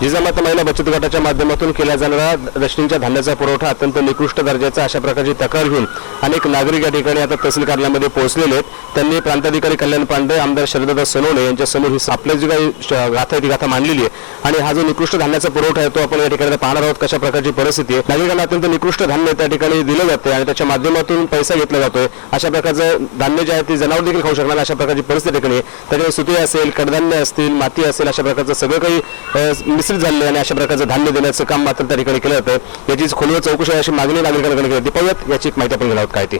जिजामाता महिला बचत गटाच्या माध्यमातून केल्या जाणारा रश्मींच्या धान्याचा पुरवठा अत्यंत निकृष्ट दर्जाचा अशा प्रकारची तक्रार घेऊन अनेक नागरिक या ठिकाणी आता तहसील कार्यालयामध्ये पोहोचलेले आहेत. त्यांनी प्रांताधिकारी कल्याण पांडे आमदार शरददा सोनवणे यांच्यासमोर ही आपल्या जी काही गाथा आहे ती गाथा मांडलेली आहे. आणि हा जो निकृष्ट धान्याचा पुरवठा आहे तो आपण या ठिकाणी पाहणार आहोत कशा प्रकारची परिस्थिती आहे. नागरिकांना अत्यंत निकृष्ट धान्य त्या ठिकाणी दिलं जाते आणि त्याच्या माध्यमातून पैसा घेतला जातोय. अशा प्रकारचं धान्य जे आहे ते जनावर देखील खाऊ शकणार अशा प्रकारची परिस्थिती ठिकाणी त्याच्यामध्ये सुती असेल कडधान्य असतील माती असेल अशा प्रकारचं सगळं काही मिश्रित झालेलं आणि अशा प्रकारचं धान्य देण्याचं काम मात्र त्या ठिकाणी केलं जातं याचीच खोलीवर चौकशी आहे अशी मागणी नागरिकांकडे केली होती. पाहूयात याची एक माहिती आपण घेणार आहोत. काय ती?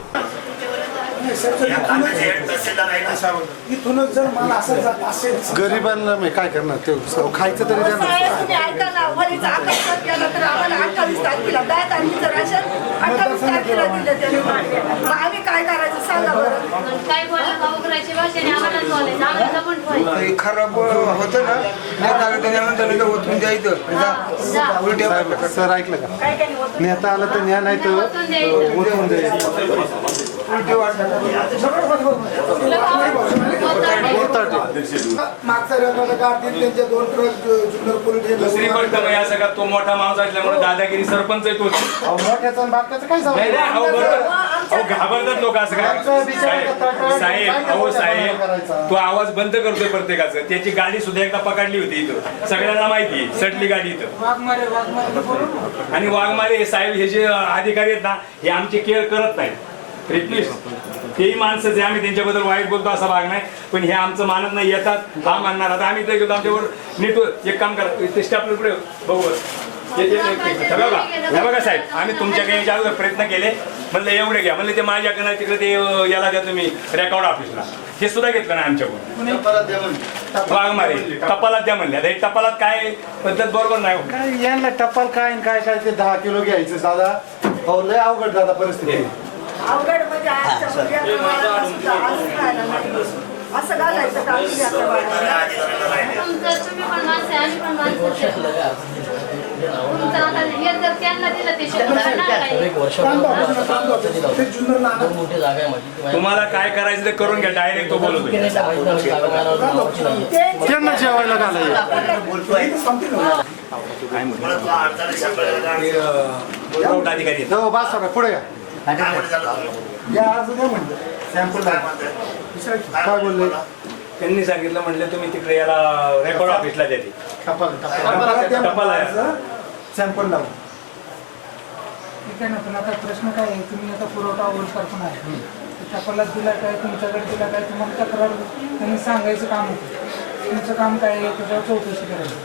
इथूनच जर मला असं जात असेल गरिबांना मी काय करणार? ते खायचं तरी द्या ना. साहेब, तुम्ही ऐका ना वरीचा आकर्षण केलं तर आम्हाला अठ्ठावीस तारखेला दहा तारखेचं राशन अठ्ठावीस तारखेला दिलं त्याने. मग आम्ही काय करायचं सांगा बरं. काय खराब होतं ना? ओतून द्यायचं सर ऐकलं का. नेता आलं तर न्या नाही तर ओतून मागचा दोन ट्रक तो मोठा माणूस असल्यामुळे दादागिरी सरपंच अहो, मोठ्याचं काय घाबरतात लोक असं काय? अहो? साहेब? तो आवाज बंद करतोय प्रत्येकाचं. त्याची गाडी सुद्धा एकदा पकडली होती इथं. सगळ्यांना माहिती सटली गाडी इथं. आणि वाघमारे हे साहेब हे जे अधिकारी आहेत ना हे आमची केअर करत नाहीत. रिक्वेस्ट. तेही माणसंच आहे. आम्ही त्यांच्याबद्दल वाईट बोलतो असा भाग नाही. पण हे आमचं मानत नाही. येतात. हा मानणार. आता आम्ही ते गेलो. आमच्यावर नीट एक काम करा. ते स्टाफ पुढे बघू. बघा. बघा साहेब. आम्ही तुमच्याकडे याच्या अगोदर प्रयत्न केले. म्हणलं एवढे घ्या. म्हणलं ते माझ्याकडे तिकडे ते याला द्या तुम्ही रेकॉर्ड ऑफिसला हे सुद्धा घेतलं नाही आमच्याकडून. वाघमारे टपालात द्या म्हणले आता हे टपालात काय पद्धत बरोबर नाही हो. काय यांना टपाल काय काय काय ते दहा किलो घ्यायचं दादा हो लय अवघड दादा परिस्थिती. अवघड म्हणजे असं घालायचं? तुमचं आता हे जर त्यांना दिलं ते नाही मोठी जागा आहे माझी तुम्हाला? काय करायचं ते करून घ्या डायरेक्ट तो बोलतोय. ते- त्यांना जेवायला घालायचं पुरवठा अधिकारी आहेत. हो बस पुढे या. या अर्ज द्या म्हणलं सॅम्पल काय बोलले? त्यांनी सांगितलं म्हणलं तुम्ही तिकडे याला रेकॉर्ड ऑफिसला देते टपाल टपाल. टपाल. सॅम्पल लावून. ठीक आहे ना पण आता प्रश्न काय आहे? तुम्ही आता पुरवठा ओळखकार पण आहे. टपालात दिला काय तुमच्याकडे दिला काय तुम्हाला तक्रार त्यांनी सांगायचं काम होतं. तुमचं काम काय आहे? त्याच्यावर चौकशी करायची.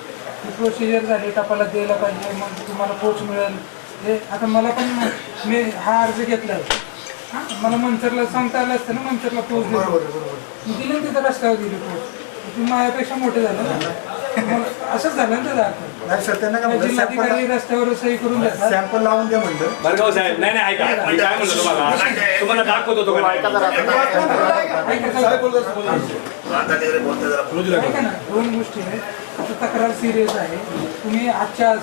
ही प्रोसिजर झाली टपालात द्यायला पाहिजे मग तुम्हाला पोच मिळेल. हे आता मला पण मी हा अर्ज घेतला आहे. हां मला मंचरला सांगता आलं असतं ना मंचरला पोच दिली मी दिली ना तिथं रस्त्यावर दिली पोच तुम्ही माझ्यापेक्षा मोठे झाले ना. मग असंच झालं ना त्याचा अर्थ नाही सर त्यांना काय जिल्हाधिकारी रस्त्यावर सही करून देतात. सॅम्पल लावून द्या म्हणलं. भरगाव साहेब नाही नाही ऐका. मी काय म्हणलं तुम्हाला? तुम्हाला दाखवत? ऐका ना दोन गोष्टी आहेत. आता तक्रार सिरियस आहे. तुम्ही आजच्या आज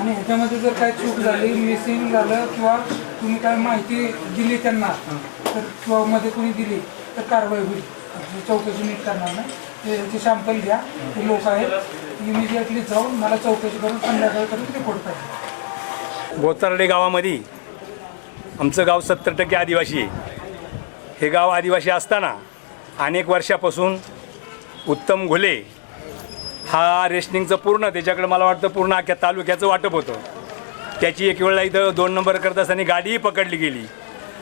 आणि ह्याच्यामध्ये जर काय चूक झाली मिसिंग झालं किंवा तुम्ही काय माहिती दिली त्यांना तर किंवा मध्ये कोणी दिली तर कारवाई होईल. चौकशी नीट करणार नाही ते सॅम्पल घ्या. ते लोक आहेत इमिजिएटली जाऊन मला चौकशी करून संध्याकाळपर्यंत रिपोर्ट पाहिजे बोचार्डे गावामध्ये आमचं गाव सत्तर टक्के आदिवासी आहे. हे गाव आदिवासी असताना अनेक वर्षापासून उत्तम घुले हा रेशनिंगचं पूर्ण त्याच्याकडे मला वाटतं पूर्ण अख्या तालुक्याचं वाटप होतं. त्याची एक वेळेला इथं दोन नंबर करत असताना गाडीही पकडली गेली.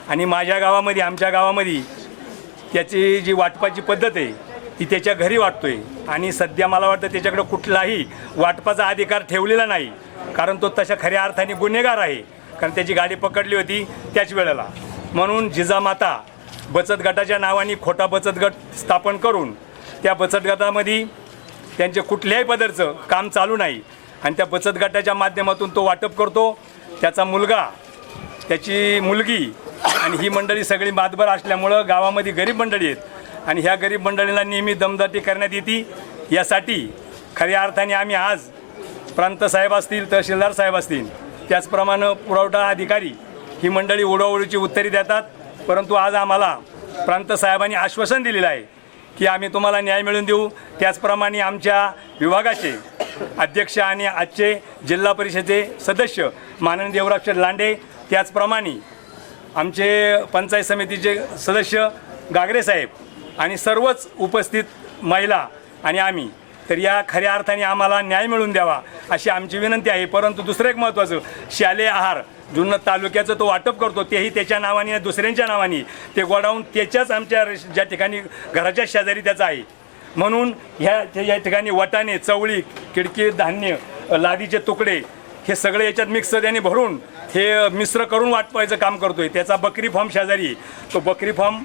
आणि माझ्या गावामध्ये आमच्या गावामध्ये त्याची जी वाटपाची पद्धत आहे ती त्याच्या घरी वाटतो आहे आणि सध्या मला वाटतं त्याच्याकडे कुठलाही वाटपाचा अधिकार ठेवलेला नाही. कारण तो तशा खऱ्या अर्थाने गुन्हेगार आहे. कारण त्याची गाडी पकडली होती त्याच वेळेला. म्हणून जिजामाता बचत गटाच्या नावाने खोटा बचत गट स्थापन करून त्या बचत गटामध्ये त्यांचे कुठल्याही पदरचं काम चालू नाही. आणि त्या बचत गटाच्या माध्यमातून तो वाटप करतो. त्याचा मुलगा त्याची मुलगी आणि ही मंडळी सगळी मातभर असल्यामुळं गावामध्ये गरीब मंडळी आहेत. आणि ह्या गरीब मंडळींना नेहमी दमदाटी करण्यात येते. यासाठी खऱ्या अर्थाने आम्ही आज प्रांत साहेब असतील तहसीलदार साहेब असतील त्याचप्रमाणे पुरवठा अधिकारी ही मंडळी ओढाओढीची उत्तरे देतात. परंतु आज आम्हाला प्रांत साहेबांनी आश्वासन दिलेलं आहे. की आम्ही तुम्हाला न्याय मिळवून देऊ. त्याचप्रमाणे आमच्या विभागाचे अध्यक्ष आणि आजचे जिल्हा परिषदेचे सदस्य माननीय देवराक्ष लांडे त्याचप्रमाणे आमचे पंचायत समितीचे सदस्य गागरे साहेब आणि सर्वच उपस्थित महिला आणि आम्ही तर या खऱ्या अर्थाने आम्हाला न्याय मिळवून द्यावा अशी आमची विनंती आहे. परंतु दुसरं एक महत्त्वाचं शालेय आहार. जुन्नर तालुक्याचं तो वाटप करतो तेही त्याच्या नावाने आणि दुसऱ्यांच्या नावाने. ते गोडाऊन त्याच्याच आमच्या ज्या ठिकाणी घराच्या शेजारी त्याचा आहे. म्हणून ह्या त्या- या ठिकाणी वटाणे चवळी किडकी धान्य लादीचे तुकडे हे सगळे याच्यात मिक्स त्याने भरून हे मिश्र करून वाटपायचं काम करतोय. त्याचा बकरी फार्म शेजारी आहे. तो बकरी फार्म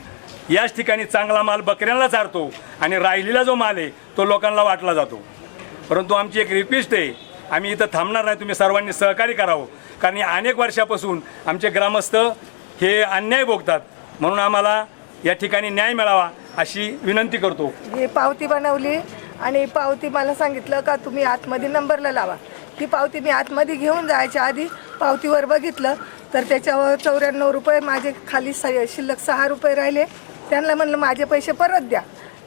याच ठिकाणी चांगला माल बकऱ्यांना चारतो आणि राहिलेला जो माल आहे तो लोकांना वाटला जातो. परंतु आमची एक रिक्वेस्ट आहे आम्ही इथं थांबणार नाही तुम्ही सर्वांनी सहकार्य करावं. कारण या अनेक वर्षापासून आमचे ग्रामस्थ हे अन्याय भोगतात. म्हणून आम्हाला या ठिकाणी न्याय मिळावा अशी विनंती करतो. हे पावती बनवली आणि पावती मला सांगितलं का तुम्ही आतमध्ये नंबरला लावा. ती पावती मी आतमध्ये घेऊन जायच्या आधी पावतीवर बघितलं तर त्याच्यावर चौऱ्याण्णव रुपये माझे खाली स शिल्लक सहा रुपये राहिले. त्यांना म्हणलं माझे पैसे परत द्या.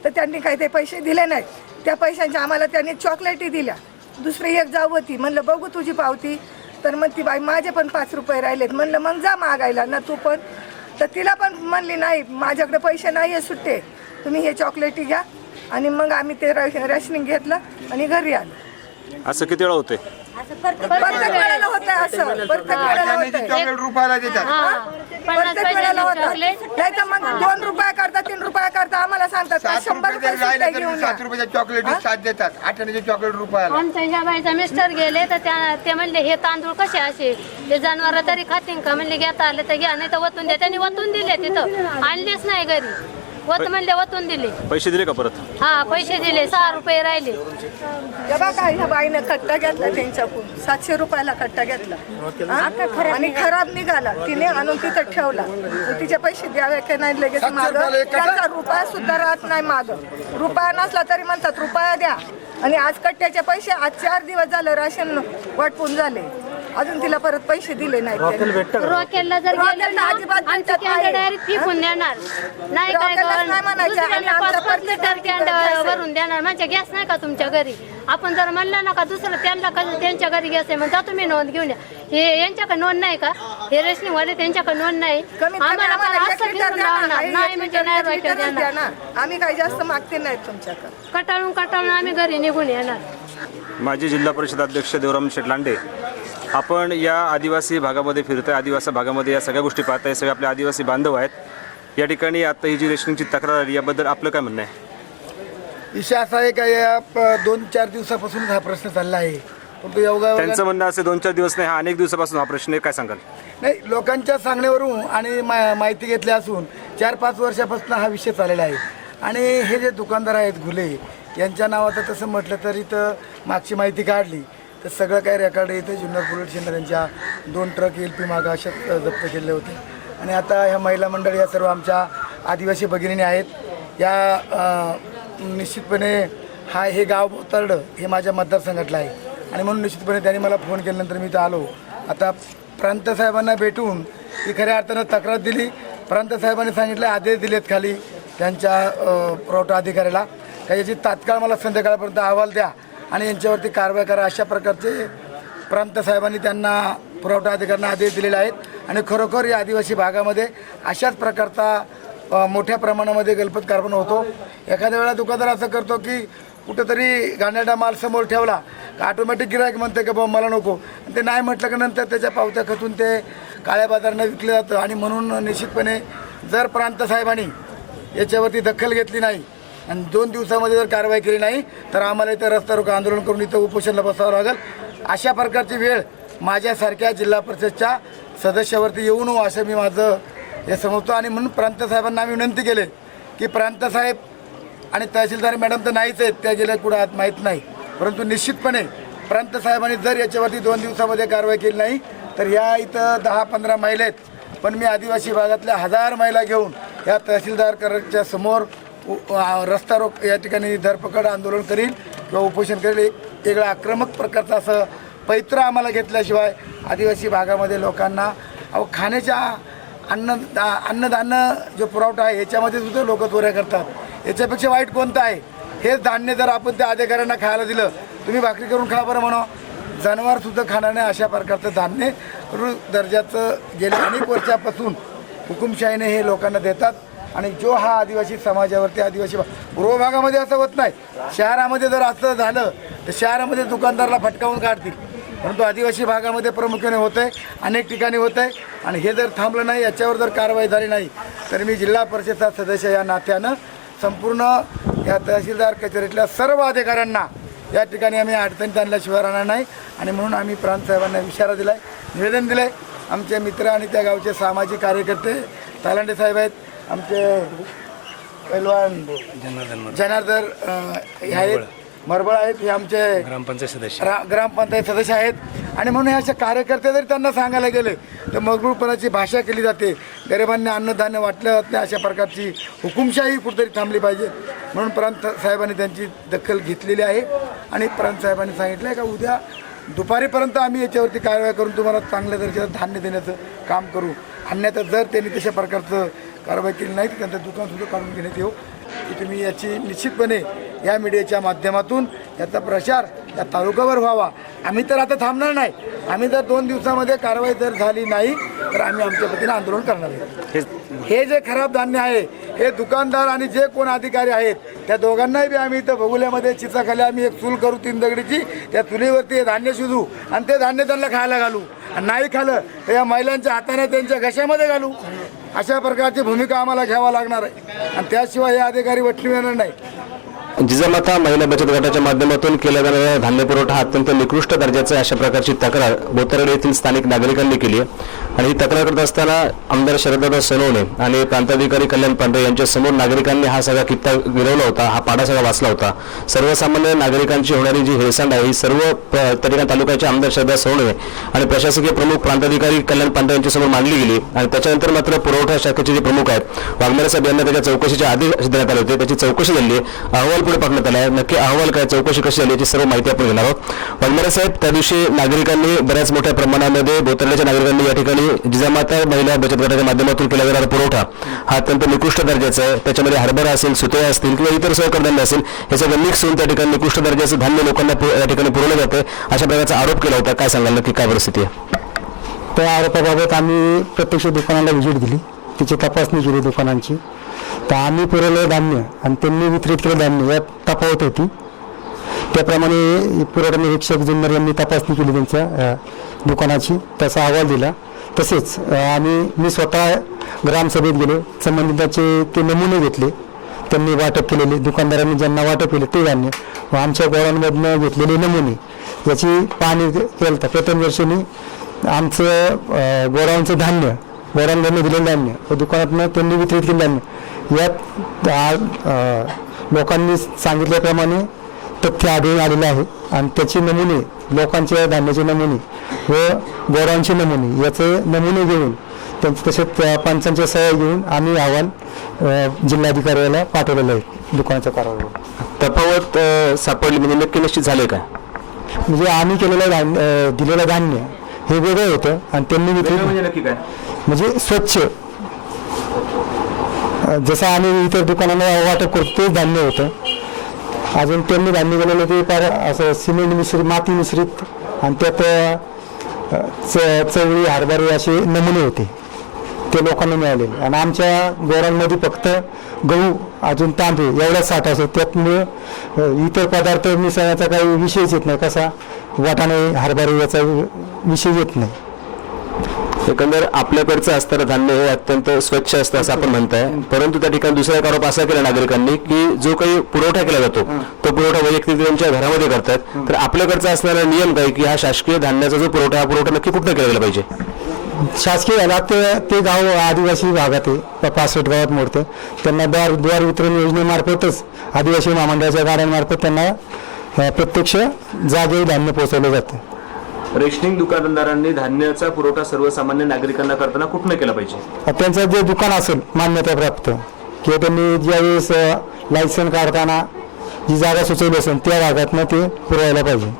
तर त्यांनी काही ते पैसे दिले नाहीत. त्या पैशांच्या आम्हाला त्यांनी चॉकलेटी दिल्या. दुसरी एक जाऊ होती. म्हणलं बघू तुझी पावती. तर मग ती बाई माझे पण पाच रुपये राहिलेत. म्हणलं मग जा मागायला. ना तू पण. तर तिला पण म्हणली नाही माझ्याकडे पैसे नाही आहे सुट्टे. तुम्ही हे चॉकलेटी घ्या. आणि मग आम्ही ते रॅशनिंग घेतलं आणि घरी आलो. असं किती वेळा होते प्रत्येक वेळेला होतं असं. प्रत्येक वेळेला होतं. चॉकलेट रुपयाला देतात. हा. पन्नास प्रत्येक वेळेला पैशाची होतं. चॉकलेट नाही तर मग दोन रुपये करता तीन रुपये करता आम्हाला सांगतात. का सात शंभर रुपये रुपये जरी राहिले सुट्टे तर घेऊन सात रुपयाच्या चॉकलेट सात देतात. चॉकलेट रुपयाला. आमच्या ह्या बाईचा मिस्टर गेले तर त्या ते म्हणले हे तांदूळ कसे असे? ते जनावर तरी खातील का? म्हणले घेता आले तर घ्या नाही तर वतून द्या. त्यांनी वतून दिले तिथं. आणलेच नाही घरी. वत म्हणले वतून दिले. पैसे दिले का परत? हा पैसे दिले सहा रुपये राहिले. तेव्हा काय ह्या बाईनं कट्टा घेतला त्यांच्याकडून. सातशे रुपयाला कट्टा घेतला. हा? आणि खराब निघाला. तिने आणून तिथं ठेवला. तर तिचे पैसे द्यावे की नाही लगेच माग? त्यांचा रुपया सुद्धा राहत नाही माग. रुपया नसला तरी म्हणतात रुपया द्या. आणि आज कट्ट्याचे पैसे आज चार दिवस झालं राशन वाटपून झाले. अजून तिला परत पैसे दिले नाही त्यांनी. रॉकेलला जर गेलं रॉकेलला ना अजिबात आमची भेटत कॅन्ड नाही. डायरेक्ट फेकून देणार. नाही काय रॉकेललाच नाही म्हणायचं. आणि दुसऱ्याला आमच्या पाच पाच लिटर परिसरात कॅन्ड गॅस आहे. भरून देणार. म्हणजे गॅस नाही का तुमच्या घरी? आपण जर म्हणलं ना का दुसरं त्यांना कसं त्यांच्या घरी गॅस आहे म्हणता तुम्ही नोंद घेऊन या. हे यांच्याकडे नोंद नाही का? हे रेशनिंग वाले त्यांच्याकडे नोंद नाही. कमीत कमी आम्हाला आम्हाला पण एक असं लिटर फिरून द्या ना. लावणार काही नाही एक म्हणजे लिटर, नाही एक रॉकेल लिटरच द्या देणार. ना. आम्ही काही जास्त मागते नाहीत तुमच्याकडे. कटाळून कटाळून आम्ही घरी निघून येणार. माजी जिल्हा परिषद अध्यक्ष देवराम शेटलांडे. आपण या आदिवासी भागामध्ये फिरताय आदिवासी भागामध्ये या सगळ्या गोष्टी पाहताय सगळे आपले आदिवासी बांधव आहेत. या ठिकाणी आता ही जी रेशनिंगची तक्रार आली याबद्दल आपलं काय म्हणणं आहे? विषय असा आहे का या दोन चार दिवसापासून हा प्रश्न चालला आहे. परंतु योगा त्यांचं म्हणणं असे दोन चार दिवस नाही हा अनेक दिवसापासून हा प्रश्न आहे. काय सांगाल? नाही लोकांच्या सांगण्यावरून आणि मा- माहिती घेतली असून चार पाच वर्षापासून हा विषय चाललेला आहे. आणि हे जे दुकानदार आहेत घुले यांच्या नावाचं तसं म्हटलं तर इथं मागची माहिती काढली. तर सगळं काही रेकॉर्ड इथं. जुन्नर पोलीस स्टेशन दोन ट्रक एल पी मागं अशा जप्त केले होते. आणि आता ह्या महिला मंडळ या सर्व आमच्या आदिवासी भगिनी आहेत. या निश्चितपणे हा हे गाव तरडं हे माझ्या मतदारसंघातलं आहे. आणि म्हणून निश्चितपणे त्यांनी मला फोन केल्यानंतर मी इथं आलो. आता प्रांत साहेबांना भेटून ती खऱ्या अर्थानं तक्रार दिली. प्रांत साहेबांनी सांगितलं आदेश दिलेत खाली त्यांच्या पुरवठा अधिकाऱ्याला. का याची तात्काळ मला संध्याकाळपर्यंत अहवाल द्या. आणि यांच्यावरती कारवाई करा अशा प्रकारचे प्रांत साहेबांनी त्यांना पुरवठा अधिकाऱ्यांना आदेश दिलेले आहेत. आणि खरोखर या आदिवासी भागामध्ये अशाच प्रकारचा मोठ्या प्रमाणामध्ये गलपत कार्बन होतो. एखाद्या वेळा दुकानदार असं करतो की कुठेतरी गाण्याडा माल समोर ठेवला का ऑटोमॅटिक गिरायक म्हणते की बाबा मला नको. आणि ते नाही म्हटलं की नंतर त्याच्या पावत्या खतून ते काळ्या बाजारानं विकलं जातं. आणि म्हणून निश्चितपणे जर प्रांत साहेबांनी याच्यावरती दखल घेतली नाही आणि दोन दिवसामध्ये जर कारवाई केली नाही तर आम्हाला इथं रस्ता रोको आंदोलन करून इथं उपोषणला बसावं लागेल. अशा प्रकारची वेळ माझ्यासारख्या जिल्हा परिषदच्या सदस्यावरती येऊ नये हो असं मी माझं हे समजतो. आणि म्हणून प्रांतसाहेबांना आम्ही विनंती केले की प्रांतसाहेब आणि तहसीलदार मॅडम तर नाहीच आहेत त्या गेल्या कुठं आत माहीत नाही. परंतु निश्चितपणे प्रांतसाहेबांनी जर याच्यावरती दोन दिवसामध्ये कारवाई केली नाही तर ह्या इथं दहा पंधरा महिला आहेत पण मी आदिवासी भागातल्या हजार महिला घेऊन या तहसीलदार समोर रस्ता रोक या ठिकाणी धरपकड आंदोलन करील किंवा उपोषण करेल एक वेगळा आक्रमक प्रकारचं असं पैत्र आम्हाला घेतल्याशिवाय आदिवासी भागामध्ये लोकांना अहो खाण्याच्या अन्न दा- अन्नधान्य जो पुरवठा आहे याच्यामध्ये सुद्धा लोक चोऱ्या करतात. याच्यापेक्षा वाईट कोणतं आहे? हेच धान्य जर आपण त्या अधिकाऱ्यांना खायला दिलं तुम्ही भाकरी करून खा बरं म्हणा जनावरसुद्धा खाणार नाही अशा प्रकारचं धान्य दर्जाचं गेल्या अनेक वर्षापासून हुकुमशाहीने हे लोकांना देतात. आणि जो हा आदिवासी समाजावरती आदिवासी भा- पूर्व भागामध्ये असं होत नाही. शहरामध्ये जर असं झालं तर शहरामध्ये दुकानदाराला फटकावून काढतील. परंतु आदिवासी भागामध्ये प्रामुख्याने होत आहे अनेक ठिकाणी होत आहे आणि हे जर थांबलं नाही याच्यावर जर कारवाई झाली नाही तर मी जिल्हा परिषदचा सदस्य या नात्यानं संपूर्ण या तहसीलदार कचेरीतल्या सर्व अधिकाऱ्यांना या ठिकाणी आम्ही अडचणीत आणल्याशिवाय राहणार नाही. आणि म्हणून आम्ही प्रांतसाहेबांना इशारा दिला आहे निवेदन दिलं आहे आमचे मित्र आणि त्या गावचे सामाजिक कार्यकर्ते तालांडे साहेब आहेत. आमचे पैलवान जनार्दन हे आहेत. मरबळ. आहेत हे आमचे ग्रामपंचायत सदस्य. ग्रामपंचायत सदस्य आहेत. आणि म्हणून हे असे कार्यकर्ते जरी त्यांना सांगायला गेले तर मगरूळपणाची भाषा केली जाते. गरिबांनी अन्नधान्य वाटलं जात नाही अशा प्रकारची हुकुमशाही कुठेतरी थांबली पाहिजे. म्हणून प्रांत साहेबांनी त्यांची दखल घेतलेली आहे. आणि प्रांत साहेबांनी सांगितलं आहे का उद्या दुपारीपर्यंत आम्ही याच्यावरती कारवाई करून तुम्हाला चांगल्या दर्जाचं धान्य देण्याचं काम करू. अन्यथा जर त्यांनी तशा प्रकारचं कारवाई केली नाही तर त्यांचं दुकानसुद्धा काढून घेण्यात येऊ. की तुम्ही याची निश्चितपणे या मीडियाच्या माध्यमातून याचा प्रचार या तालुक्यावर व्हावा. आम्ही तर आता थांबणार नाही. आम्ही जर दोन दिवसामध्ये कारवाई जर झाली नाही तर आम्ही आमच्या पतीने आंदोलन करणार आहे. हे जे खराब धान्य आहे हे दुकानदार आणि जे कोण अधिकारी आहेत त्या दोघांनाही बी आम्ही इथं बघुल्यामध्ये चिचाखाली आम्ही एक चूल करू तीन दगडीची त्या चुलीवरती हे धान्य शिजू आणि ते धान्य त्यांना खायला घालू. आणि नाही खालं तर या महिलांच्या हाताने त्यांच्या घशामध्ये घालू. अशा प्रकारची भूमिका आम्हाला घ्यावा लागणार आहे. आणि त्याशिवाय हे अधिकारी वटणी येणार नाही. जिजामाता महिला बचत गटाच्या माध्यमातून केला जाणारा धान्य पुरवठा अत्यंत निकृष्ट दर्जाचा अशा प्रकारची तक्रार बोतरड येथील स्थानिक नागरिकांनी केली आहे. आणि ही तक्रार करत असताना आमदार शरददादा सोनवणे आणि प्रांताधिकारी कल्याण पांडे यांच्या समोर नागरिकांनी हा सगळा कित्ता गिरवला होता हा पाडा सगळा वाचला होता. सर्वसामान्य नागरिकांची होणारी जी हेळसांड आहे ही सर्व तरीका तालुक्याचे आमदार शरदा सोनवणे आणि प्रशासकीय प्रमुख प्रांताधिकारी कल्याण पांडे यांच्या समोर मांडली गेली. आणि त्याच्यानंतर मात्र पुरवठा शाखेचे जे प्रमुख आहेत वाघमारे साहेब यांना त्याच्या चौकशीचे आदेश देण्यात आले होते. त्याची चौकशी झाली अहवाल पुढे पाठवण्यात आला आहे. नक्की अहवाल काय चौकशी कशी झाली याची सर्व माहिती आपण घेणार आहोत. वाघमारे साहेब त्या दिवशी नागरिकांनी बऱ्याच मोठ्या प्रमाणामध्ये बोतरण्याच्या नागरिकांनी या ठिकाणी जिजामाता महिला बचत गटाच्या माध्यमातून केला जाणारा पुरवठा हा अत्यंत निकृष्ट दर्जाचा आहे. त्याच्यामध्ये हरभरा असेल सुतळे असतील किंवा इतर सहकारधान्य असेल हे सगळं मिक्स होऊन त्या ठिकाणी निकृष्ट दर्जाचं धान्य लोकांना पु- या ठिकाणी पुरवलं जातं. अशा प्रकारचा आरोप केला होता. काय सांगाल नक्की? काय परिस्थिती आहे? त्या आरोपाबाबत आम्ही प्रत्यक्ष दुकानाला व्हिजिट दिली. तिची तपासणी केली दुकानांची. तर आम्ही पुरवलं धान्य आणि त्यांनी वितरित केलं धान्य यात तफावत होती. त्याप्रमाणे पुरवठा निरीक्षक जुन्नर यांनी तपासणी केली त्यांच्या दुकानाची. त्याचा अहवाल दिला. तसेच आम्ही मी स्वतः ग्रामसभेत गेलो. संबंधिताचे ते नमुने घेतले. त्यांनी वाटप केलेले. दुकानदारांनी ज्यांना वाटप केले ते धान्य व आमच्या गोळ्यांमधनं घेतलेले नमुने. याची पाहणी केलं. तर प्रथम वर्षी आमचं गोडाऊनचं धान्य गोडाऊनमधनं दिलेलं धान्य व दुकानातनं त्यांनी वितरित केलं धान्य यात लोकांनी सांगितल्याप्रमाणे तथ्य आढळून आलेलं आहे. आणि त्याचे नमुने लोकांच्या धान्याचे नमुने व गोडाऊनचे नमुने याचे नमुने घेऊन त्यांचे तसेच त्या पंचांच्या सह्या घेऊन आम्ही अहवाल जिल्हाधिकाऱ्याला पाठवलेलं आहे दुकानाच्या कारवाईवर तफावत सापडली म्हणजे नक्की निश्चित झाले का? म्हणजे आम्ही केलेलं धान्य दिलेलं धान्य हे वेगळं होतं आणि त्यांनी म्हणजे म्हणजे स्वच्छ. जसं आम्ही इतर दुकानांना वाटप करतो तेच धान्य होतं. अजून त्यांनी धान्य गेलेलं ते फार असं सिमेंट मिश्रित माती मिश्रित आणि त्यात च चवळी हरभरे असे नमुने होते. ते लोकांना मिळाले. आणि आमच्या गोरांमध्ये फक्त गहू अजून तांदूळ एवढाच साठा असतो. त्यामुळे इतर पदार्थ मिसळण्याचा काही विषयच येत नाही. कसा? वाटाणे हरभरे याचा विषय येत नाही. एकंदर आपल्याकडचं असणारं धान्य हे अत्यंत स्वच्छ असतं असं आपण म्हणताय. परंतु त्या ठिकाणी दुसरा एक आरोप असा केला नागरिकांनी की जो काही पुरवठा केला जातो तो पुरवठा वैयक्तिक त्यांच्या घरामध्ये करतात. तर आपल्याकडचा असणारा नियम काय की हा शासकीय धान्याचा जो पुरवठा हा पुरवठा नक्की कुठं केला गेला पाहिजे? शासकीय याला ते ते गाव आदिवासी भागात आहे. प- पासष्ट गावात मोडतं. त्यांना द्वार द्वार वितरण योजनेमार्फतच आदिवासी महामंडळाच्या गाड्यांमार्फत त्यांना प्रत्यक्ष जागे धान्य पोहोचवलं जातं. रेशनिंग दुकानदारांनी धान्याचा पुरवठा सर्वसामान्य नागरिकांना करताना कुठनं केला पाहिजे? त्यांचं जे दुकान असेल मान्यताप्राप्त किंवा त्यांनी ज्यावेळेस लायसन काढताना जी जागा सुचवली असेल त्या भागातनं ते पुरवायला पाहिजे.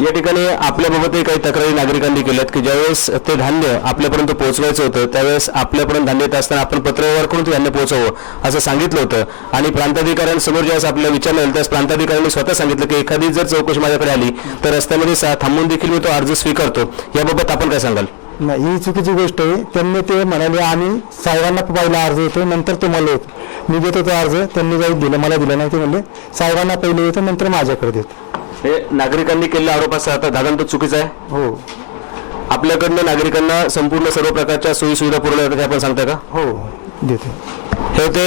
या ठिकाणी आपल्याबाबतही काही तक्रारी नागरिकांनी केल्यात की ज्यावेळेस ते धान्य आपल्यापर्यंत पोहोचवायचं होतं त्यावेळेस आपल्यापर्यंत धान्य येत असताना आपण पत्रव्यवहार करून ते धान्य पोहोचवं असं सांगितलं होतं. आणि प्रांताधिकाऱ्यांसमोर ज्यावेळेस आपल्याला विचारलं येईल त्यावेळेस प्रांताधिकाऱ्यांनी स्वतः सांगितलं की एखादी जर चौकशी माझ्याकडे आली तर रस्त्यामध्ये सा- थांबून देखील मी तो अर्ज स्वीकारतो. याबाबत आपण काय सांगाल? नाही ही चुकीची गोष्ट आहे. त्यांनी ते म्हणाले आम्ही साहेबांना पहिला अर्ज येतो नंतर तुम्हाला येतो. मी देतो तो अर्ज त्यांनी काही दिलं मला दिलं नाही ते म्हणले साहेबांना पहिले येतो नंतर माझ्याकडे देतो. हे नागरिकांनी केलेला आरोप असा आता दादा तो चुकीचा आहे. हो. आपल्याकडनं नागरिकांना संपूर्ण सर्व प्रकारच्या सोयी सुविधा पुरवल्या जातात हे आपण सांगता का? हो. देते. हे ते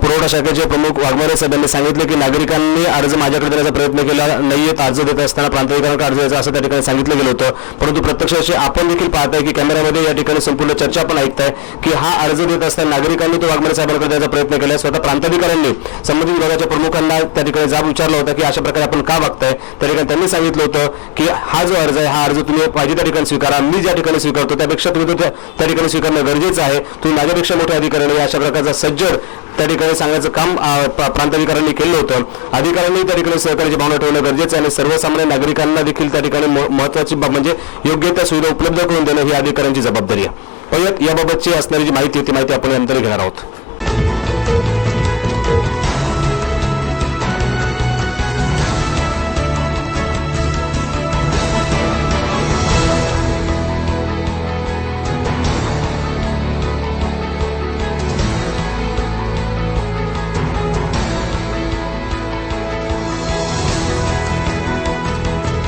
पुरवठा शाखेचे प्रमुख वाघमारे साहेब. यांनी सांगितले की नागरिकांनी अर्ज माझ्याकडे देण्याचा प्रयत्न केला नाही येत अर्ज देत असताना प्रांताधिकाऱ्यांकडे अर्ज द्यायचा असं त्या ठिकाणी सांगितलं गेलं होतं. परंतु प्रत्यक्ष असे आपण देखील पाहताय की कॅमेऱ्यामध्ये या ठिकाणी संपूर्ण चर्चा पण ऐकताय की हा अर्ज देत असताना नागरिकांनी तो वाघमारे साहेबांकडे द्यायचा प्रयत्न केला स्वतः प्रांताधिकाऱ्यांनी संबंधित विभागाच्या प्रमुखांना त्या ठिकाणी जाब विचारला होता की अशा प्रकारे आपण का वागताय. त्या ठिकाणी त्यांनी सांगितलं होतं की हा जो अर्ज आहे हा अर्ज तुम्ही पाहिजे त्या ठिकाणी स्वीकारा. मी ज्या ठिकाणी स्वीकारतो त्यापेक्षा तुम्ही तो त्या ठिकाणी स्वीकारणं गरजेचं आहे. तुम्ही माझ्यापेक्षा मोठे अधिकारी ठिकाणी अशा प्रकारचा सज्जड त्या ठिकाणी सांगायचं काम प्रांताधिकाऱ्यांनी केलं होतं. अधिकाऱ्यांनी त्या ठिकाणी सहकार्याची भावना ठेवणं गरजेचं आहे आणि सर्वसामान्य नागरिकांना देखील त्या ठिकाणी महत्वाची म्हणजे योग्य त्या सुविधा उपलब्ध करून देणं ही अधिकाऱ्यांची जबाबदारी आहे. याबाबतची असणारी जी माहिती होती माहिती आपण नंतर घेणार आहोत.